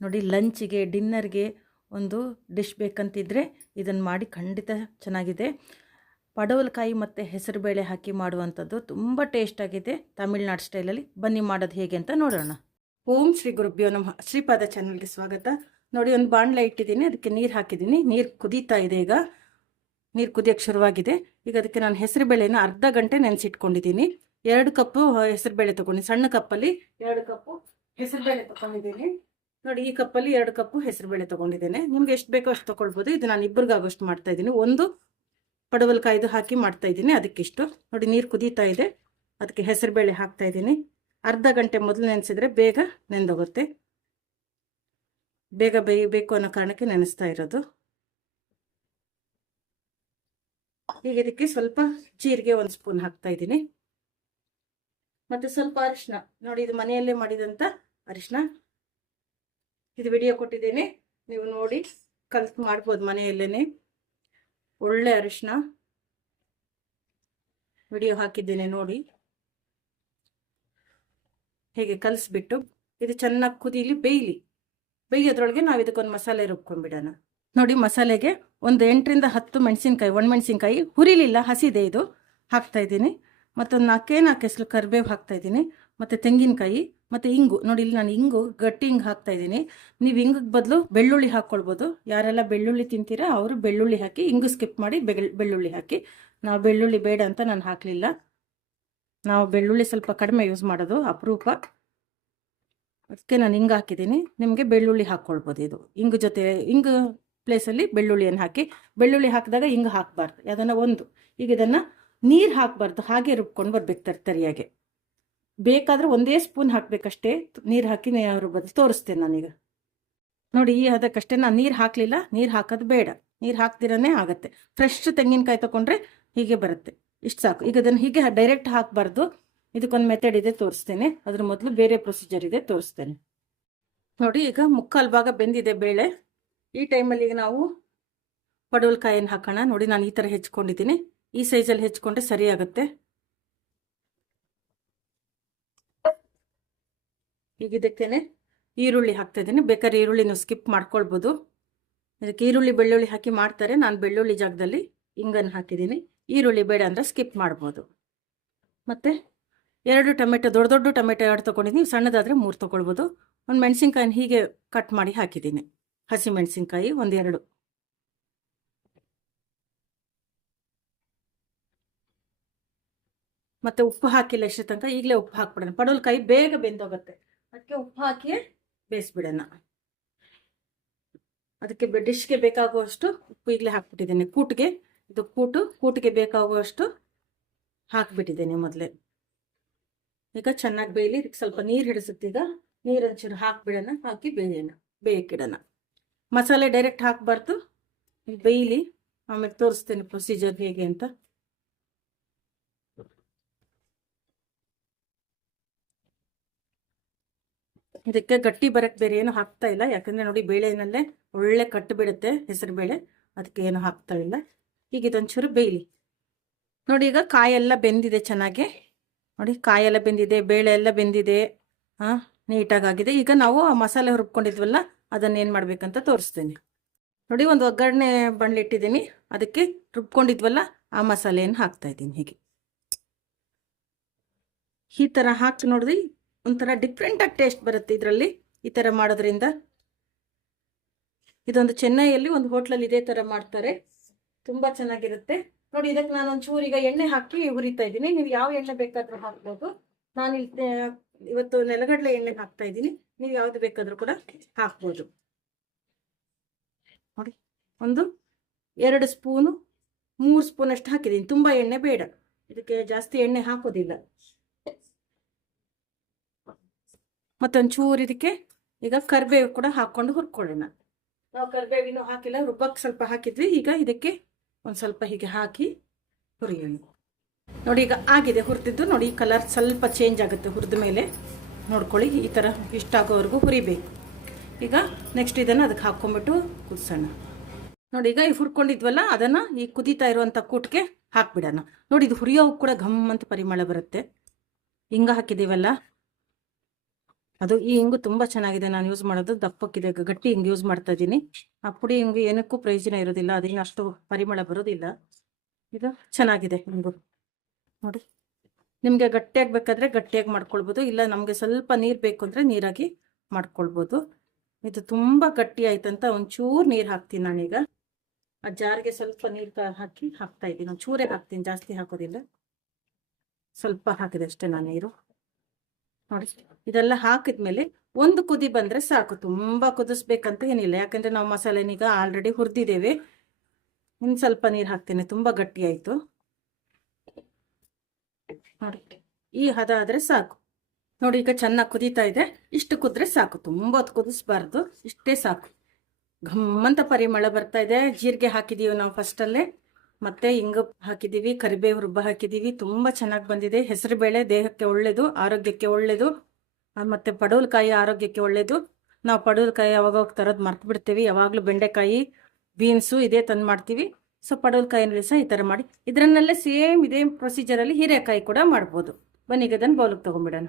ನೋಡಿ ಲಂಚಿಗೆ, ಡಿನ್ನರ್ಗೆ ಒಂದು ಡಿಶ್ ಬೇಕಂತಿದ್ರೆ ಇದನ್ನು ಮಾಡಿ ಖಂಡಿತ ಚೆನ್ನಾಗಿದೆ. ಪಡವಲಕಾಯಿ ಮತ್ತು ಹೆಸರುಬೇಳೆ ಹಾಕಿ ಮಾಡುವಂಥದ್ದು ತುಂಬ ಟೇಸ್ಟಾಗಿದೆ ತಮಿಳ್ನಾಡು ಸ್ಟೈಲಲ್ಲಿ ಬನ್ನಿ ಮಾಡೋದು ಹೇಗೆ ಅಂತ ನೋಡೋಣ. ಓಂ ಶ್ರೀ ಗುರುಭ್ಯೋ ನಮ್ಮ ಶ್ರೀಪಾದ ಚಾನಲ್ಗೆ ಸ್ವಾಗತ. ನೋಡಿ ಒಂದು ಬಾಣಲೆ ಇಟ್ಟಿದ್ದೀನಿ, ಅದಕ್ಕೆ ನೀರು ಹಾಕಿದ್ದೀನಿ. ನೀರು ಕುದೀತಾ ಇದೆ ಈಗ. ನೀರು ಕುದಿಯೋಕ್ಕೆ ಶುರುವಾಗಿದೆ. ಈಗ ಅದಕ್ಕೆ ನಾನು ಹೆಸರುಬೇಳೆನ ಅರ್ಧ ಗಂಟೆ ನೆನೆಸಿಟ್ಕೊಂಡಿದ್ದೀನಿ. ಎರಡು ಕಪ್ಪು ಹೆಸರುಬೇಳೆ ತೊಗೊಂಡಿದ್ದೀನಿ. ಸಣ್ಣ ಕಪ್ಪಲ್ಲಿ ಎರಡು ಕಪ್ಪು ಹೆಸರುಬೇಳೆ ತೊಗೊಂಡಿದ್ದೀನಿ. ನೋಡಿ, ಈ ಕಪ್ಪಲ್ಲಿ ಎರಡು ಕಪ್ಪು ಹೆಸರುಬೇಳೆ ತೊಗೊಂಡಿದ್ದೇನೆ. ನಿಮ್ಗೆ ಎಷ್ಟು ಬೇಕೋ ಅಷ್ಟು ತೊಗೊಳ್ಬೋದು. ಇದು ನಾನು ಇಬ್ಬರಿಗಾಗೋಷ್ಟು ಮಾಡ್ತಾ ಇದ್ದೀನಿ. ಒಂದು ಪಡವಲ್ಕಾಯ್ದು ಹಾಕಿ ಮಾಡ್ತಾ ಇದ್ದೀನಿ. ಅದಕ್ಕಿಷ್ಟು. ನೋಡಿ, ನೀರು ಕುದೀತಾ ಇದೆ. ಅದಕ್ಕೆ ಹೆಸರುಬೇಳೆ ಹಾಕ್ತಾ ಇದ್ದೀನಿ. ಅರ್ಧ ಗಂಟೆ ಮೊದಲು ನೆನೆಸಿದ್ರೆ ಬೇಗ ನೆಂದೋಗುತ್ತೆ. ಬೇಗ ಬೇಯಬೇಕು ಅನ್ನೋ ಕಾರಣಕ್ಕೆ ನೆನೆಸ್ತಾ ಇರೋದು. ಈಗ ಇದಕ್ಕೆ ಸ್ವಲ್ಪ ಜೀರಿಗೆ ಒಂದು ಸ್ಪೂನ್ ಹಾಕ್ತಾ ಇದ್ದೀನಿ. ಮತ್ತೆ ಸ್ವಲ್ಪ ಅರಿಶಿನ ನೋಡಿ, ಇದು ಮನೆಯಲ್ಲೇ ಮಾಡಿದಂಥ ಅರಿಶಿನ ಇದು ವಿಡಿಯೋ ಕೊಟ್ಟಿದ್ದೀನಿ. ನೀವು ನೋಡಿ, ಕಲ್ತು ಮಾಡ್ಬೋದು ಮನೆಯಲ್ಲೇ ಒಳ್ಳೆ ಅರಿಶಿನ ವಿಡಿಯೋ ಹಾಕಿದ್ದೇನೆ ನೋಡಿ. ಹೀಗೆ ಕಲಿಸ್ಬಿಟ್ಟು, ಇದು ಚೆನ್ನಾಗಿ ಕುದೀಲಿ, ಬೇಯಲಿ. ಬೇಯೋದ್ರೊಳಗೆ ನಾವು ಇದಕ್ಕೊಂದು ಮಸಾಲೆ ರುಬ್ಕೊಂಡ್ಬಿಡೋಣ. ನೋಡಿ, ಮಸಾಲೆಗೆ ಒಂದು ಎಂಟರಿಂದ ಹತ್ತು ಮೆಣಸಿನ್ಕಾಯಿ ಒಣಮೆಣಸಿನ್ಕಾಯಿ ಹುರಿಲಿಲ್ಲ, ಹಸಿದೆ ಇದು. ಹಾಕ್ತಾ ಇದ್ದೀನಿ. ಮತ್ತೊಂದು ನಾಲ್ಕೇ ನಾಲ್ಕು ಹೆಸರು ಕರಿಬೇವು ಹಾಕ್ತಾ ಇದ್ದೀನಿ. ಮತ್ತು ತೆಂಗಿನಕಾಯಿ ಮತ್ತು ಇಂಗು, ನೋಡಿ ಇಲ್ಲಿ ನಾನು ಇಂಗು ಗಟ್ಟಿ ಹಿಂಗೆ ಹಾಕ್ತಾ ಇದ್ದೀನಿ. ನೀವು ಇಂಗಿಗೆ ಬದಲು ಬೆಳ್ಳುಳ್ಳಿ ಹಾಕ್ಕೊಳ್ಬೋದು. ಯಾರೆಲ್ಲ ಬೆಳ್ಳುಳ್ಳಿ ತಿಂತೀರಾ ಅವರು ಬೆಳ್ಳುಳ್ಳಿ ಹಾಕಿ, ಇಂಗು ಸ್ಕಿಪ್ ಮಾಡಿ ಬೆಳ್ ಬೆಳ್ಳುಳ್ಳಿ ಹಾಕಿ. ನಾವು ಬೆಳ್ಳುಳ್ಳಿ ಬೇಡ ಅಂತ ನಾನು ಹಾಕಲಿಲ್ಲ. ನಾವು ಬೆಳ್ಳುಳ್ಳಿ ಸ್ವಲ್ಪ ಕಡಿಮೆ ಯೂಸ್ ಮಾಡೋದು ಅಪರೂಪ. ಅದಕ್ಕೆ ನಾನು ಹಿಂಗೆ ಹಾಕಿದ್ದೀನಿ. ನಿಮಗೆ ಬೆಳ್ಳುಳ್ಳಿ ಹಾಕ್ಕೊಳ್ಬೋದು ಇದು. ಇಂಗು ಜೊತೆ, ಇಂಗು ಪ್ಲೇಸಲ್ಲಿ ಬೆಳ್ಳುಳ್ಳಿಯನ್ನು ಹಾಕಿ. ಬೆಳ್ಳುಳ್ಳಿ ಹಾಕಿದಾಗ ಹಿಂಗೆ ಹಾಕಬಾರ್ದು. ಅದನ್ನು ಒಂದು. ಈಗ ಇದನ್ನು ನೀರು ಹಾಕಬಾರ್ದು. ಹಾಗೆ ರುಬ್ಕೊಂಡು ಬರ್ಬೇಕು ತರ್ತರಿಯಾಗೆ ಬೇಕಾದರೆ ಒಂದೇ ಸ್ಪೂನ್ ಹಾಕಬೇಕಷ್ಟೇ. ನೀರು ಹಾಕಿ ರುಬ್ಬೋದು ತೋರಿಸ್ತೇನೆ ನಾನೀಗ. ನೋಡಿ, ಈ ಅದಕ್ಕಷ್ಟೇ ನಾನು ನೀರು ಹಾಕಲಿಲ್ಲ. ನೀರು ಹಾಕೋದು ಬೇಡ. ನೀರು ಹಾಕ್ದಿರನೇ ಆಗುತ್ತೆ. ಫ್ರೆಶ್ ತೆಂಗಿನಕಾಯಿ ತೊಗೊಂಡ್ರೆ ಹೀಗೆ ಬರುತ್ತೆ. ಇಷ್ಟು ಸಾಕು. ಈಗ ಅದನ್ನು ಹೀಗೆ ಡೈರೆಕ್ಟ್ ಹಾಕಬಾರ್ದು. ಇದಕ್ಕೊಂದು ಮೆಥಡ್ ಇದೆ ತೋರಿಸ್ತೇನೆ. ಅದ್ರ ಮೊದಲು ಬೇರೆ ಪ್ರೊಸೀಜರ್ ಇದೆ ತೋರಿಸ್ತೇನೆ. ನೋಡಿ, ಈಗ ಮುಕ್ಕಾಲು ಭಾಗ ಬೆಂದಿದೆ ಬೇಳೆ. ಈ ಟೈಮಲ್ಲಿ ಈಗ ನಾವು ಪಡವಲ್ಕಾಯನ್ನು ಹಾಕೋಣ. ನೋಡಿ, ನಾನು ಈ ಥರ ಹೆಚ್ಕೊಂಡಿದ್ದೀನಿ. ಈ ಸೈಜಲ್ಲಿ ಹೆಚ್ಕೊಂಡ್ರೆ ಸರಿ ಈಗ ಇದಕ್ಕೇನೆ ಈರುಳ್ಳಿ ಹಾಕ್ತಾ ಇದ್ದೀನಿ. ಬೇಕಾದ್ರೆ ಈರುಳ್ಳಿನೂ ಸ್ಕಿಪ್ ಮಾಡ್ಕೊಳ್ಬೋದು. ಇದಕ್ಕೆ ಈರುಳ್ಳಿ, ಬೆಳ್ಳುಳ್ಳಿ ಹಾಕಿ ಮಾಡ್ತಾರೆ. ನಾನು ಬೆಳ್ಳುಳ್ಳಿ ಜಾಗದಲ್ಲಿ ಹಿಂಗನ್ನು ಹಾಕಿದ್ದೀನಿ. ಈರುಳ್ಳಿ ಬೇಡ ಅಂದರೆ ಸ್ಕಿಪ್ ಮಾಡ್ಬೋದು. ಮತ್ತು ಎರಡು ಟೊಮೆಟೊ, ದೊಡ್ಡ ದೊಡ್ಡ ಟೊಮೆಟೊ ಎರಡು ತೊಗೊಂಡಿದ್ದೀನಿ. ಸಣ್ಣದಾದರೆ ಮೂರು ತೊಗೊಳ್ಬೋದು. ಒಂದು ಮೆಣಸಿನ್ಕಾಯಿನ ಹೀಗೆ ಕಟ್ ಮಾಡಿ ಹಾಕಿದ್ದೀನಿ. ಹಸಿ ಮೆಣಸಿನ್ಕಾಯಿ ಒಂದೆರಡು. ಮತ್ತು ಉಪ್ಪು ಹಾಕಿಲ್ಲ ಎಷ್ಟು ತನಕ ಈಗಲೇ ಉಪ್ಪು ಹಾಕ್ಬಿಡೋಣ. ಪಡವಲಕಾಯಿ ಬೇಗ ಬೆಂದೋಗುತ್ತೆ. ಅದಕ್ಕೆ ಉಪ್ಪು ಹಾಕಿ ಬೇಯಿಸ್ಬಿಡೋಣ. ಅದಕ್ಕೆ ಡಿಶ್ಗೆ ಬೇಕಾಗುವಷ್ಟು ಉಪ್ಪು ಈಗಲೇ ಹಾಕ್ಬಿಟ್ಟಿದ್ದೇನೆ. ಕೂಟಿಗೆ, ಇದು ಕೂಟು, ಕೂಟಿಗೆ ಬೇಕಾಗುವಷ್ಟು ಹಾಕಿಬಿಟ್ಟಿದ್ದೇನೆ ಮೊದಲೇ. ಈಗ ಚೆನ್ನಾಗಿ ಬೇಯಲಿ, ಇದಕ್ಕೆ ಸ್ವಲ್ಪ ನೀರು ಹಿಡಿಸುತ್ತೆ ಈಗ. ನೀರು ಒಂಚೂರು ಹಾಕ್ಬಿಡೋಣ, ಹಾಕಿ ಬೇಯೋಣ ಬೇಯಕ್ಕಿಡೋಣ ಮಸಾಲೆ ಡೈರೆಕ್ಟ್ ಹಾಕಬಾರ್ದು. ಬೇಯಲಿ, ಆಮೇಲೆ ತೋರಿಸ್ತೇನೆ ಪ್ರೊಸೀಜರ್ ಹೇಗೆ ಅಂತ. ಇದಕ್ಕೆ ಗಟ್ಟಿ ಬರಕ್ಕೆ ಬೇರೆ ಏನು ಹಾಕ್ತಾ ಇಲ್ಲ. ಯಾಕಂದರೆ ನೋಡಿ ಬೇಳೆನಲ್ಲೇ ಒಳ್ಳೆ ಕಟ್ಟು ಬಿಡುತ್ತೆ ಹೆಸರು ಬೇಳೆ. ಅದಕ್ಕೆ ಏನು ಹಾಕ್ತಾ ಇಲ್ಲ. ಈಗ ಇದೊಂಚೂರು ಬೇಯಲಿ. ನೋಡಿ ಈಗ ಕಾಯೆಲ್ಲ ಬೆಂದಿದೆ ಚೆನ್ನಾಗಿ. ನೋಡಿ ಕಾಯೆಲ್ಲ ಬೆಂದಿದೆ ಬೇಳೆ ಎಲ್ಲ ಬೆಂದಿದೆ. ಹಾಂ, ನೀಟಾಗಾಗಿದೆ. ಈಗ ನಾವು ಆ ಮಸಾಲೆ ಹುರ್ಕೊಂಡಿದ್ವಲ್ಲ ಅದನ್ನ ಏನು ಮಾಡಬೇಕಂತ ತೋರಿಸ್ತೇನೆ. ನೋಡಿ ಒಂದು ಒಗ್ಗರಣೆ ಬಂಡ್ಲಿಟ್ಟಿದ್ದೀನಿ ಅದಕ್ಕೆ ರುಬ್ಕೊಂಡಿದ್ವಲ್ಲ, ಆ ಮಸಾಲೆಯನ್ನು ಹಾಕ್ತಾ ಇದ್ದೀನಿ ಹೀಗೆ. ಈ ಥರ ಹಾಕಿ ನೋಡಿದ್ರಿ ಒಂಥರ ಡಿಫ್ರೆಂಟಾಗಿ ಟೇಸ್ಟ್ ಬರುತ್ತೆ ಇದರಲ್ಲಿ, ಈ ಥರ ಮಾಡೋದ್ರಿಂದ. ಇದೊಂದು ಚೆನ್ನೈಯಲ್ಲಿ ಒಂದು ಹೋಟ್ಲಲ್ಲಿ ಇದೇ ಥರ ಮಾಡ್ತಾರೆ. ತುಂಬ ಚೆನ್ನಾಗಿರುತ್ತೆ. ನೋಡಿ, ಇದಕ್ಕೆ ನಾನು ಒಂಚೂರು ಈಗ ಎಣ್ಣೆ ಹಾಕಿ ಹುರಿತಾ ಇದ್ದೀನಿ. ನೀವು ಯಾವ ಎಣ್ಣೆ ಬೇಕಾದರೂ ಹಾಕ್ಬೋದು. ನಾನು ಇವತ್ತು ನೆಲಗಡಲೆ ಎಣ್ಣೆ ಹಾಕ್ತಾ ಇದ್ದೀನಿ. ನೀವು ಯಾವ್ದು ಬೇಕಾದರೂ ಕೂಡ ಹಾಕ್ಬೋದು. ನೋಡಿ, ಒಂದು ಎರಡು ಸ್ಪೂನು, ಮೂರು ಸ್ಪೂನ್ ಅಷ್ಟು ಹಾಕಿದ್ದೀನಿ. ತುಂಬ ಎಣ್ಣೆ ಬೇಡ. ಇದಕ್ಕೆ ಜಾಸ್ತಿ ಎಣ್ಣೆ ಹಾಕೋದಿಲ್ಲ. ಮತ್ತೊಂಚೂರು ಇದಕ್ಕೆ ಈಗ ಕರಿಬೇವು ಕೂಡ ಹಾಕ್ಕೊಂಡು ಹುರ್ಕೊಳ್ಳೋಣ. ನಾವು ಕರಿಬೇವಿನೂ ಹಾಕಿಲ್ಲ ರುಬ್ಬಕ್ಕೆ ಸ್ವಲ್ಪ ಹಾಕಿದ್ವಿ. ಈಗ ಇದಕ್ಕೆ ಒಂದು ಸ್ವಲ್ಪ ಹೀಗೆ ಹಾಕಿ ಹುರಿಯೋಣ. ನೋಡಿ, ಈಗ ಆಗಿದೆ ಹುರಿದಿದ್ದು. ನೋಡಿ ಕಲರ್ ಸ್ವಲ್ಪ ಚೇಂಜ್ ಆಗುತ್ತೆ ಹುರಿದ ಮೇಲೆ. ನೋಡ್ಕೊಳ್ಳಿ, ಈ ಥರ ಇಷ್ಟ ಆಗೋವರೆಗೂ ಹುರಿಬೇಕು. ಈಗ ನೆಕ್ಸ್ಟ್ ಇದನ್ನು ಅದಕ್ಕೆ ಹಾಕ್ಕೊಂಬಿಟ್ಟು ಕುದಿಸೋಣ. ನೋಡಿ, ಈಗ ಈ ಹುರ್ಕೊಂಡಿದ್ವಲ್ಲ, ಅದನ್ನು ಈ ಕುದೀತಾ ಇರುವಂಥ ಕೂಟ್ಗೆ ಹಾಕ್ಬಿಡೋಣ. ನೋಡಿ, ಇದು ಹುರಿಯೋ ಕೂಡ ಘಮ್ ಅಂತ ಪರಿಮಳ ಬರುತ್ತೆ. ಹಿಂಗೆ ಹಾಕಿದ್ದೀವಲ್ಲ ಅದು ಈ ಹಿಂಗು ತುಂಬ ಚೆನ್ನಾಗಿದೆ. ನಾನು ಯೂಸ್ ಮಾಡೋದು ದಪ್ಪಕ್ಕಿದೆ. ಗಟ್ಟಿ ಹಿಂಗೆ ಯೂಸ್ ಮಾಡ್ತಾ ಇದ್ದೀನಿ. ಆ ಪುಡಿ ಹಿಂಗ್ ಏನಕ್ಕೂ ಪ್ರಯೋಜನ ಇರೋದಿಲ್ಲ. ಅದೇನು ಅಷ್ಟು ಪರಿಮಳ ಬರೋದಿಲ್ಲ. ಇದು ಚೆನ್ನಾಗಿದೆ ಹಿಂಗು ನೋಡಿ. ನಿಮಗೆ ಗಟ್ಟಿಯಾಗಿ ಬೇಕಾದ್ರೆ ಗಟ್ಟಿಯಾಗಿ ಮಾಡ್ಕೊಳ್ಬೋದು. ಇಲ್ಲ ನಮಗೆ ಸ್ವಲ್ಪ ನೀರು ಬೇಕು ಅಂದರೆ ನೀರಾಗಿ ಮಾಡ್ಕೊಳ್ಬೋದು. ಇದು ತುಂಬ ಗಟ್ಟಿ ಆಯ್ತಂತ ಒಂಚೂರು ನೀರು ಹಾಕ್ತೀನಿ ನಾನೀಗ. ಆ ಜಾರ್ಗೆ ಸ್ವಲ್ಪ ನೀರು ಹಾಕಿ ಹಾಕ್ತಾ ಇದ್ದೀನಿ. ಒಂಚೂರೇ ಹಾಕ್ತೀನಿ. ಜಾಸ್ತಿ ಹಾಕೋದಿಲ್ಲ. ಸ್ವಲ್ಪ ಹಾಕಿದೆ ಅಷ್ಟೇ ನಾನು ನೀರು. ನೋಡಿ, ಇದೆಲ್ಲ ಹಾಕಿದ್ಮೇಲೆ ಒಂದು ಕುದಿ ಬಂದ್ರೆ ಸಾಕು. ತುಂಬಾ ಕುದಿಸ್ಬೇಕಂತ ಏನಿಲ್ಲ. ಯಾಕಂದ್ರೆ ನಾವು ಮಸಾಲೆನೀಗ ಆಲ್ರೆಡಿ ಹುರಿದಿದ್ದೇವೆ. ಇನ್ನು ಸ್ವಲ್ಪ ನೀರು ಹಾಕ್ತೇನೆ. ತುಂಬಾ ಗಟ್ಟಿ ಆಯ್ತು ನೋಡಿ, ಈ ಹದ ಆದ್ರೆ ಸಾಕು. ನೋಡಿ, ಈಗ ಚೆನ್ನಾಗಿ ಕುದೀತಾ ಇದೆ. ಇಷ್ಟು ಕುದ್ರೆ ಸಾಕು. ತುಂಬಾ ಹೊತ್ತು ಕುದಿಸ್ಬಾರ್ದು. ಇಷ್ಟೇ ಸಾಕು. ಘಮ್ಮಂತ ಪರಿಮಳ ಬರ್ತಾ ಇದೆ. ಜೀರಿಗೆ ಹಾಕಿದೀವಿ ನಾವು ಫಸ್ಟಲ್ಲೇ ಮತ್ತೆ ಇಂಗು ಹಾಕಿದೀವಿ ಕರಿಬೇವು ರುಬ್ಬ ಹಾಕಿದೀವಿ. ತುಂಬಾ ಚೆನ್ನಾಗಿ ಬಂದಿದೆ. ಹೆಸರುಬೇಳೆ ದೇಹಕ್ಕೆ ಒಳ್ಳೇದು ಆರೋಗ್ಯಕ್ಕೆ ಒಳ್ಳೇದು. ಆ, ಮತ್ತೆ ಪಡವಲಕಾಯಿ ಆರೋಗ್ಯಕ್ಕೆ ಒಳ್ಳೇದು. ನಾವು ಪಡವಲಕಾಯಿ ಯಾವಾಗ ತರೋದು ಮರ್ತು ಬಿಡ್ತೀವಿ. ಯಾವಾಗಲೂ ಬೆಂಡೆಕಾಯಿ ಬೀನ್ಸು ಇದೇ ತಂದು ಮಾಡ್ತೀವಿ. ಸೊ ಪಡವಲಕಾಯಿನಲ್ಲಿ ಸಹ ಈ ಥರ ಮಾಡಿ. ಇದರನ್ನಲ್ಲೇ ಸೇಮ್ ಇದೇ ಪ್ರೊಸೀಜರಲ್ಲಿ ಹೀರೆಕಾಯಿ ಕೂಡ ಮಾಡ್ಬೋದು. ಬನ್ನಿ ಈಗ ಅದನ್ನು ಬೌಲಿಗೆ ತೊಗೊಂಬಿಡೋಣ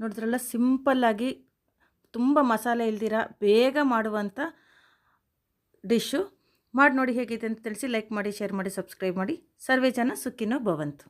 ನೋಡಿದ್ರಲ್ಲ ಸಿಂಪಲ್ ಆಗಿ ತುಂಬ ಮಸಾಲೆ ಇಲ್ದಿರ ಬೇಗ ಮಾಡುವಂಥ ಡಿಶ್ಶು ಮಾಡಿ ನೋಡಿ ಹೇಗಿದೆ ಅಂತ ತಿಳಿಸಿ ಲೈಕ್ ಮಾಡಿ ಶೇರ್ ಮಾಡಿ ಸಬ್ಸ್ಕ್ರೈಬ್ ಮಾಡಿ. ಸರ್ವೇ ಜನ ಸುಖಿನೋ ಭವಂತು.